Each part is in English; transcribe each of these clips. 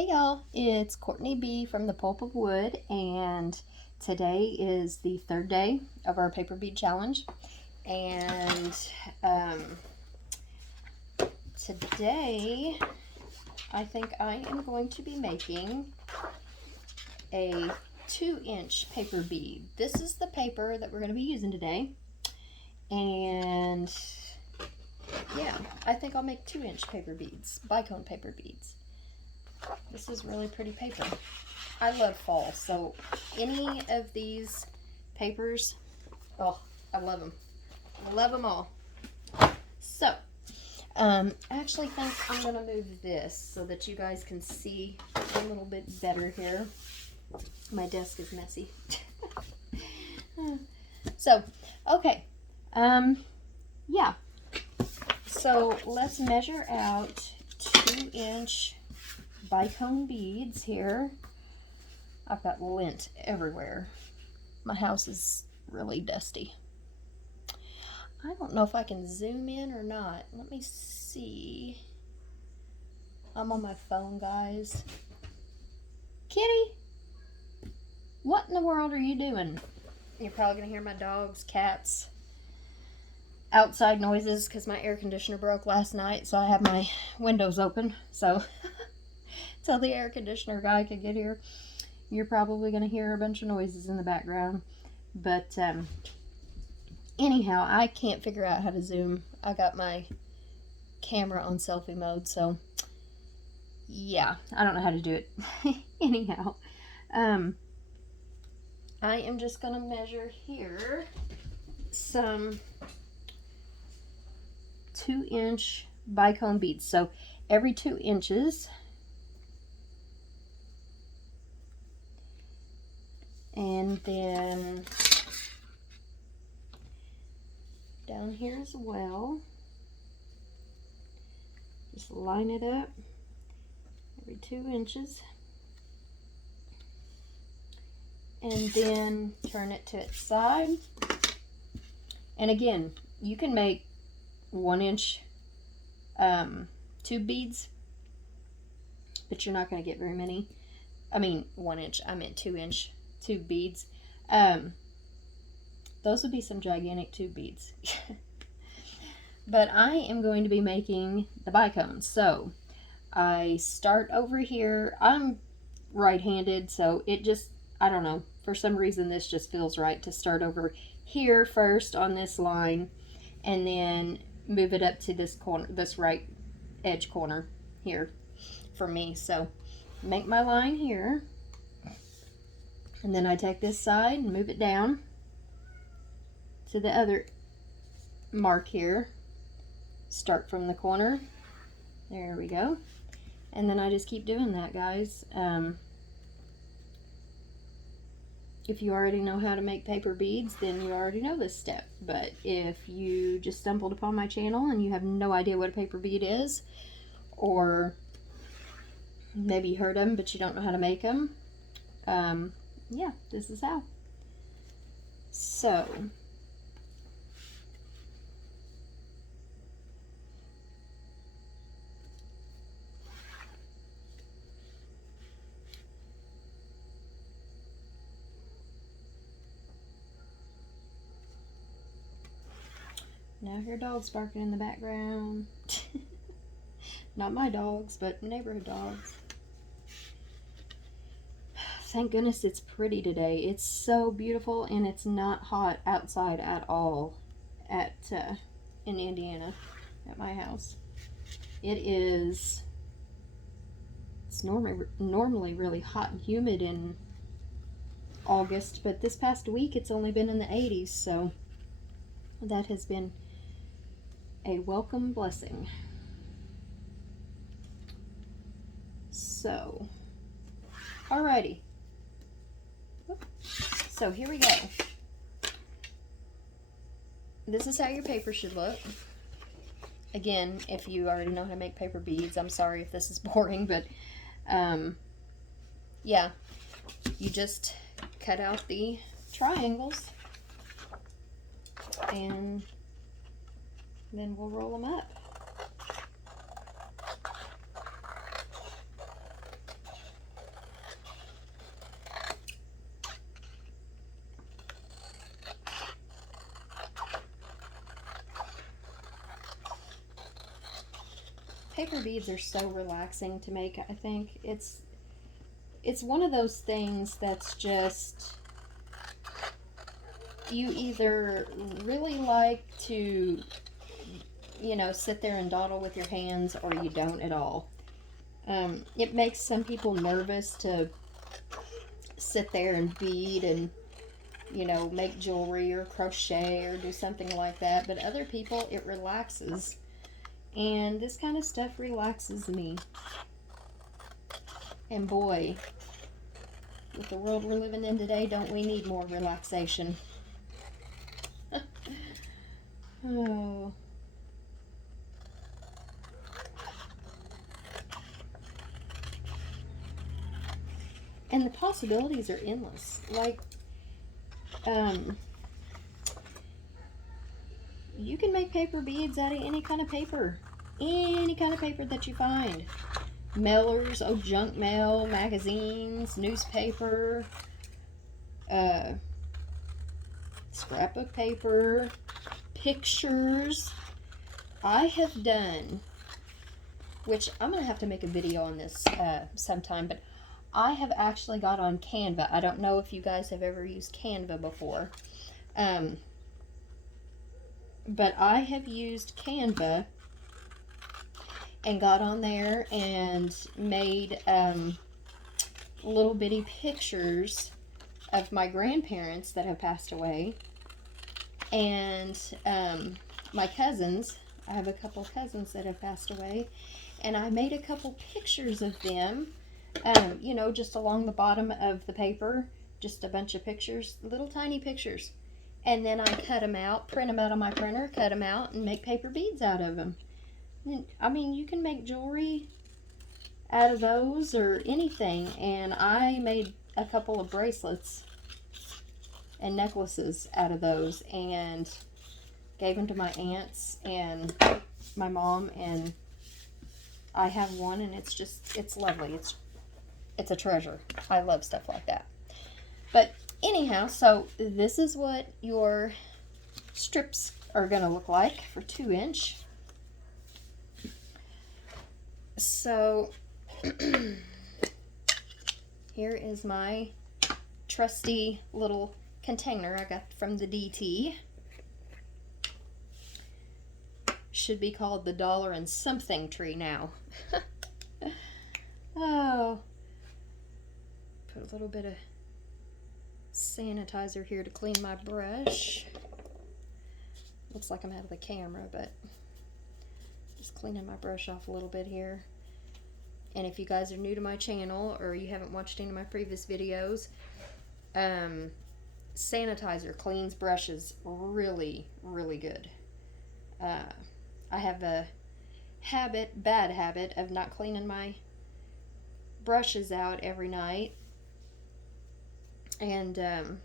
Hey y'all, it's Courtney B from the Pulp of Wood, and today is the third day of our paper bead challenge. And today I think I am going to be making a 2-inch paper bead. This is the paper that we're going to be using today, and yeah, I think I'll make 2-inch paper beads, bicone paper beads. This is really pretty paper. I love fall, so any of these papers, oh, I love them. I love them all. So, I actually think I'm going to move this so that you guys can see a little bit better here. My desk is messy. So, okay. Yeah. So, let's measure out 2-inch bicone beads here. I've got lint everywhere. My house is really dusty. I don't know if I can zoom in or not. Let me see. I'm on my phone, guys. Kitty, what in the world are you doing? You're probably gonna hear my dogs, cats, outside noises because my air conditioner broke last night, so I have my windows open. So till the air conditioner guy could get here, you're probably going to hear a bunch of noises in the background. But anyhow, I can't figure out how to zoom. I got my camera on selfie mode, so yeah, I don't know how to do it. Anyhow, I am just going to measure here some 2-inch bicone beads. So every 2 inches, and then down here as well, just line it up every 2 inches, and then turn it to its side. And again, you can make 1-inch tube beads, but you're not going to get very many. I mean 1-inch, I meant 2-inch tube beads. Those would be some gigantic tube beads. But I am going to be making the bicones. So I start over here. I'm right-handed, so it just, I don't know, for some reason this just feels right to start over here first on this line, and then move it up to this corner, this right edge corner here for me. So make my line here, and then I take this side and move it down to the other mark here. Start from the corner. There we go. And then I just keep doing that, guys. If you already know how to make paper beads, then you already know this step. But if you just stumbled upon my channel and you have no idea what a paper bead is, or maybe you heard them but you don't know how to make them, yeah, this is how. So now I hear dogs barking in the background. Not my dogs, but neighborhood dogs. Thank goodness it's pretty today. It's so beautiful, and it's not hot outside at all at in Indiana at my house. It's normally really hot and humid in August, but this past week it's only been in the 80s, so that has been a welcome blessing. So, alrighty. So here we go. This is how your paper should look. Again, if you already know how to make paper beads, I'm sorry if this is boring, but yeah, you just cut out the triangles, and then we'll roll them up. paper beads are so relaxing to make. I think it's one of those things that's just, you either really like to, you know, sit there and dawdle with your hands, or you don't at all. It makes some people nervous to sit there and bead and, you know, make jewelry or crochet or do something like that. But other people, it relaxes. And this kind of stuff relaxes me. And boy, with the world we're living in today, don't we need more relaxation? Oh. And the possibilities are endless. Like, you can make paper beads out of any kind of paper. Any kind of paper that you find. Mailers, junk mail, magazines, newspaper, scrapbook paper, pictures. I have done, which I'm going to have to make a video on this sometime, but I have actually got on Canva. I don't know if you guys have ever used Canva before. But I have used Canva and got on there and made little bitty pictures of my grandparents that have passed away. And my cousins, I have a couple cousins that have passed away. And I made a couple pictures of them. You know, just along the bottom of the paper, just a bunch of pictures, little tiny pictures. And then I cut them out, print them out on my printer, cut them out, and make paper beads out of them. I mean, you can make jewelry out of those or anything. And I made a couple of bracelets and necklaces out of those and gave them to my aunts and my mom. And I have one, and it's just, it's lovely. It's a treasure. I love stuff like that. But anyhow, so this is what your strips are going to look like for 2-inch. So here is my trusty little container I got from the DT. Should be called the dollar and something tree now. Oh. Put a little bit of sanitizer here to clean my brush. Looks like I'm out of the camera, but just cleaning my brush off a little bit here. And if you guys are new to my channel or you haven't watched any of my previous videos, sanitizer cleans brushes really, really good. I have a bad habit of not cleaning my brushes out every night. And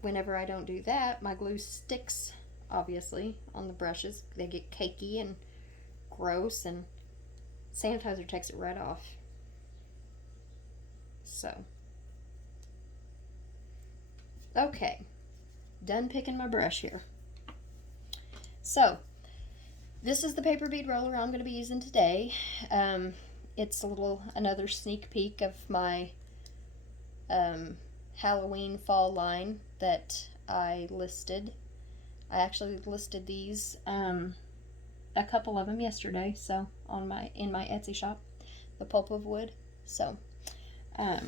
whenever I don't do that, my glue sticks, obviously, on the brushes. They get cakey and gross, and sanitizer takes it right off. So, okay, done picking my brush here. So, this is the paper bead roller I'm going to be using today. It's another sneak peek of my Halloween fall line that I listed. I actually listed these, a couple of them yesterday, so in my Etsy shop, the Pulp of Wood. So, yeah,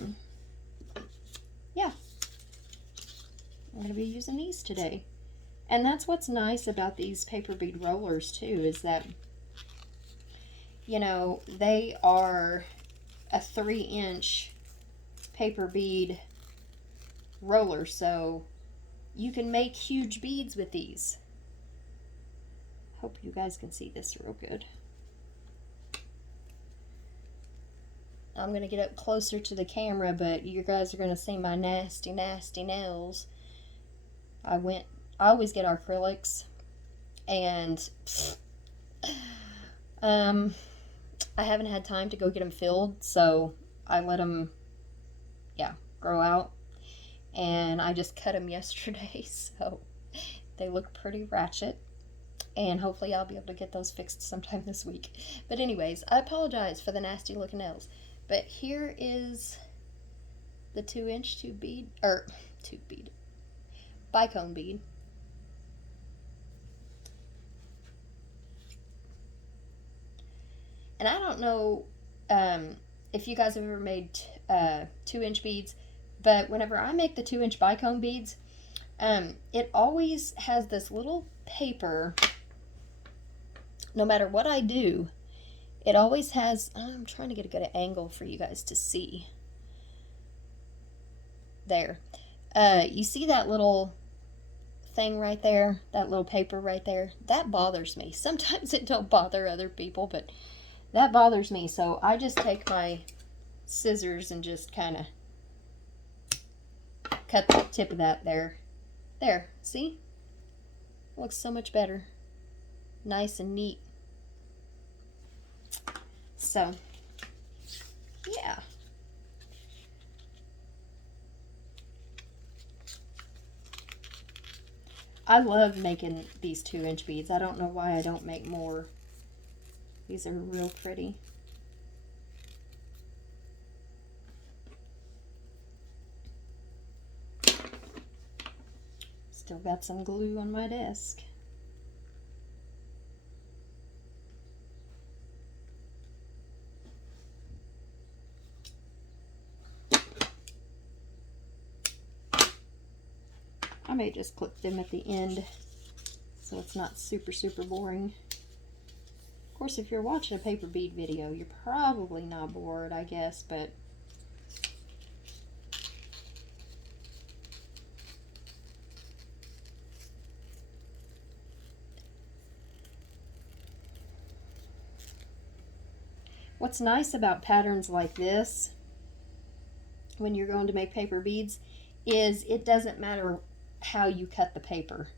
I'm going to be using these today. And that's what's nice about these paper bead rollers too, is that, you know, they are a 3-inch paper bead roller, so you can make huge beads with these. Hope you guys can see this real good. I'm going to get up closer to the camera, but you guys are going to see my nasty, nasty nails. I always get acrylics, and I haven't had time to go get them filled, so I let them, grow out, and I just cut them yesterday, so they look pretty ratchet. And hopefully I'll be able to get those fixed sometime this week. But anyways, I apologize for the nasty looking nails. But here is the 2-inch tube bead, or tube bead, bicone bead. And I don't know if you guys have ever made 2-inch beads, but whenever I make the 2-inch bicone beads, it always has this little paper. No matter what I do, it always has, I'm trying to get a good angle for you guys to see. There. You see that little thing right there? That little paper right there? That bothers me. Sometimes it don't bother other people, but that bothers me. So I just take my scissors and just kind of cut the tip of that there. There. See? Looks so much better. Nice and neat. So, yeah. I love making these 2-inch beads. I don't know why I don't make more. These are real pretty. Still got some glue on my desk. I may just clip them at the end so it's not super boring. Of course, if you're watching a paper bead video, you're probably not bored, I guess, but what's nice about patterns like this, when you're going to make paper beads, is it doesn't matter how you cut the paper,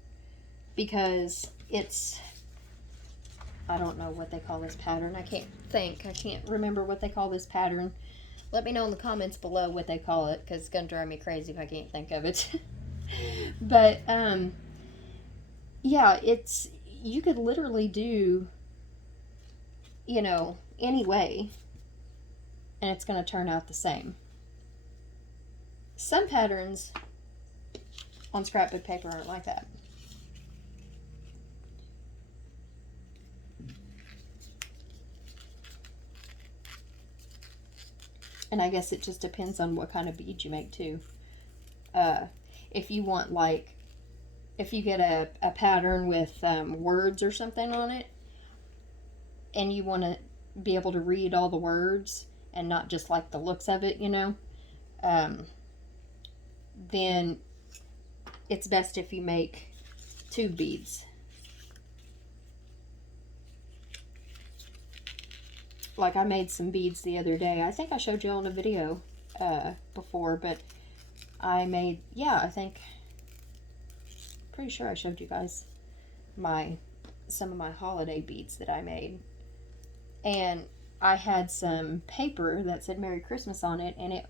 because it's, I don't know what they call this pattern. I can't remember what they call this pattern. Let me know in the comments below what they call it, because it's going to drive me crazy if I can't think of it. But, yeah, it's, you could literally do, you know, any way, and it's going to turn out the same. Some patterns on scrapbook paper aren't like that. And I guess it just depends on what kind of bead you make too. If you want, like, if you get a pattern with words or something on it, and you want to be able to read all the words and not just like the looks of it, you know, then it's best if you make tube beads. Like, I made some beads the other day. I think I showed you all in a video before, but I made, yeah, I think, pretty sure I showed you guys some of my holiday beads that I made. And I had some paper that said Merry Christmas on it, and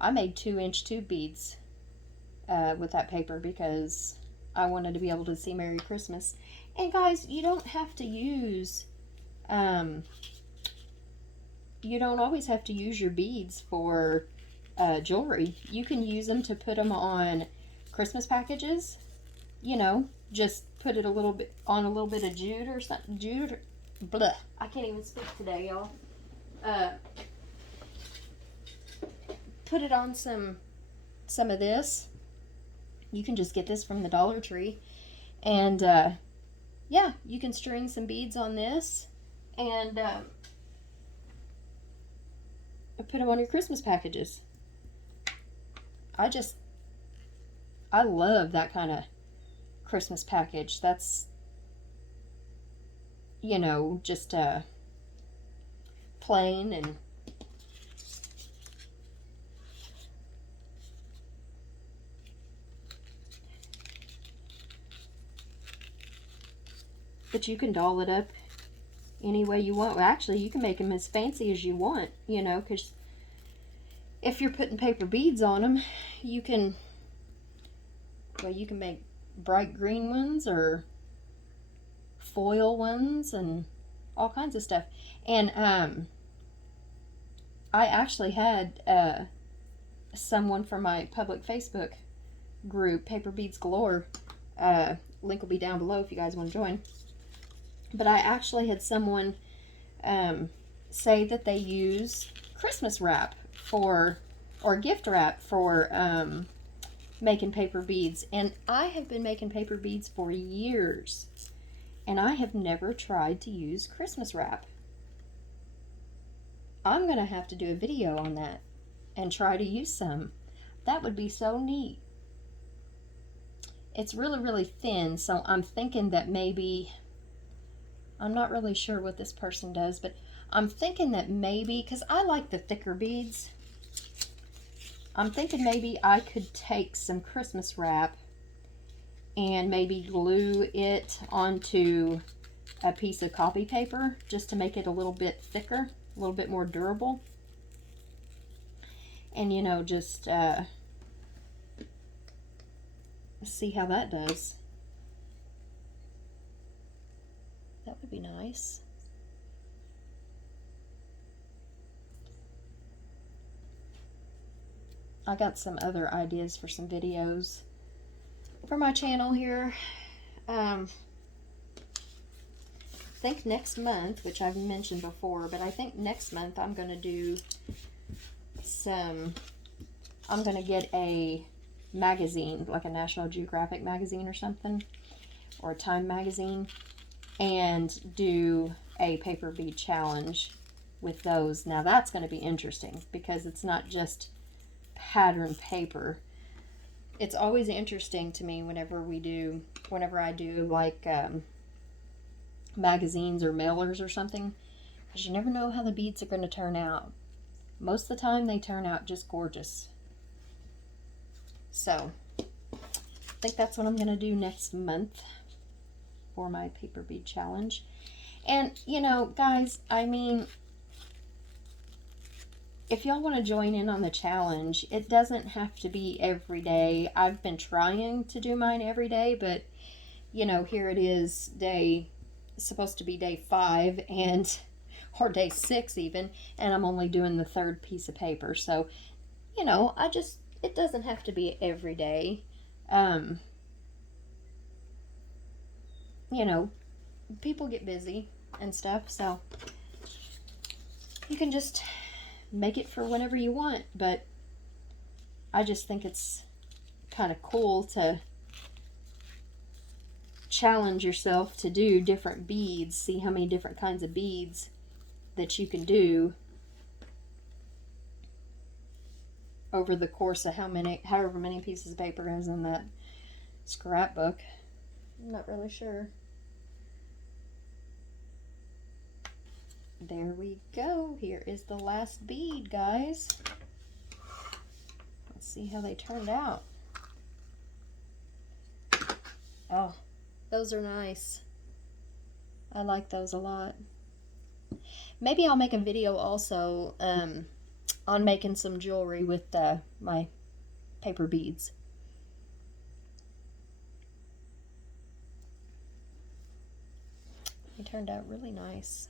I made 2-inch tube beads with that paper because I wanted to be able to see Merry Christmas. And guys, you don't have to use, you don't always have to use your beads for jewelry. You can use them to put them on Christmas packages. You know, just put it a little bit on a little bit of jute or something. Jute, blah. I can't even speak today, y'all. Put it on some of this. You can just get this from the Dollar Tree, and yeah, you can string some beads on this and put them on your Christmas packages. I love that kind of Christmas package. That's, you know, just plain and but you can doll it up any way you want. Well, actually, you can make them as fancy as you want, you know, because if you're putting paper beads on them, you can, well, you can make bright green ones or foil ones and all kinds of stuff. And I actually had someone from my public Facebook group, Paper Beads Galore, link will be down below if you guys want to join. But I actually had someone say that they use Christmas wrap or gift wrap for making paper beads. And I have been making paper beads for years, and I have never tried to use Christmas wrap. I'm going to have to do a video on that and try to use some. That would be so neat. It's really, really thin, so I'm thinking that maybe, I'm not really sure what this person does, but I'm thinking that maybe, because I like the thicker beads, I'm thinking maybe I could take some Christmas wrap and maybe glue it onto a piece of copy paper just to make it a little bit thicker, a little bit more durable. And, you know, just see how that does. That would be nice. I got some other ideas for some videos for my channel here. I think next month, which I've mentioned before, but I think next month I'm going to do some, I'm going to get a magazine, like a National Geographic magazine or something, or a Time magazine, and do a paper bead challenge with those. Now that's going to be interesting because it's not just pattern paper. It's always interesting to me whenever I do like magazines or mailers or something, because you never know how the beads are going to turn out. Most of the time they turn out just gorgeous. So I think that's what I'm going to do next month for my paper bead challenge. And you know, guys, I mean, if y'all want to join in on the challenge, it doesn't have to be every day. I've been trying to do mine every day, but you know, here it is, supposed to be day 5 and or day 6 even, and I'm only doing the 3rd piece of paper. So, you know, it doesn't have to be every day. You know, people get busy and stuff, so you can just make it for whenever you want. But I just think it's kind of cool to challenge yourself to do different beads, see how many different kinds of beads that you can do over the course of however many pieces of paper is in that scrapbook. I'm not really sure. There we go. Here is the last bead, guys. Let's see how they turned out. Oh, those are nice. I like those a lot. Maybe I'll make a video also on making some jewelry with my paper beads. They turned out really nice.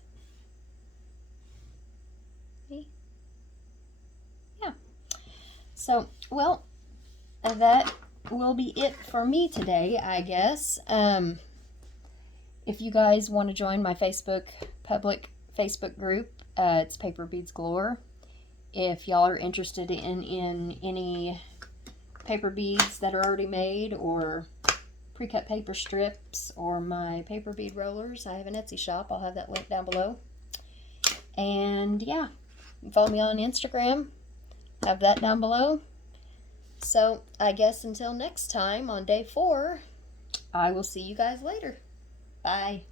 See? Yeah. So, well, that will be it for me today, I guess. If you guys want to join my public Facebook group, it's Paper Beads Galore. If y'all are interested in any paper beads that are already made, or pre-cut paper strips, or my paper bead rollers, I have an Etsy shop. I'll have that link down below. And yeah, follow me on Instagram. Have that down below. So I guess until next time on day 4, I will see you guys later. Bye.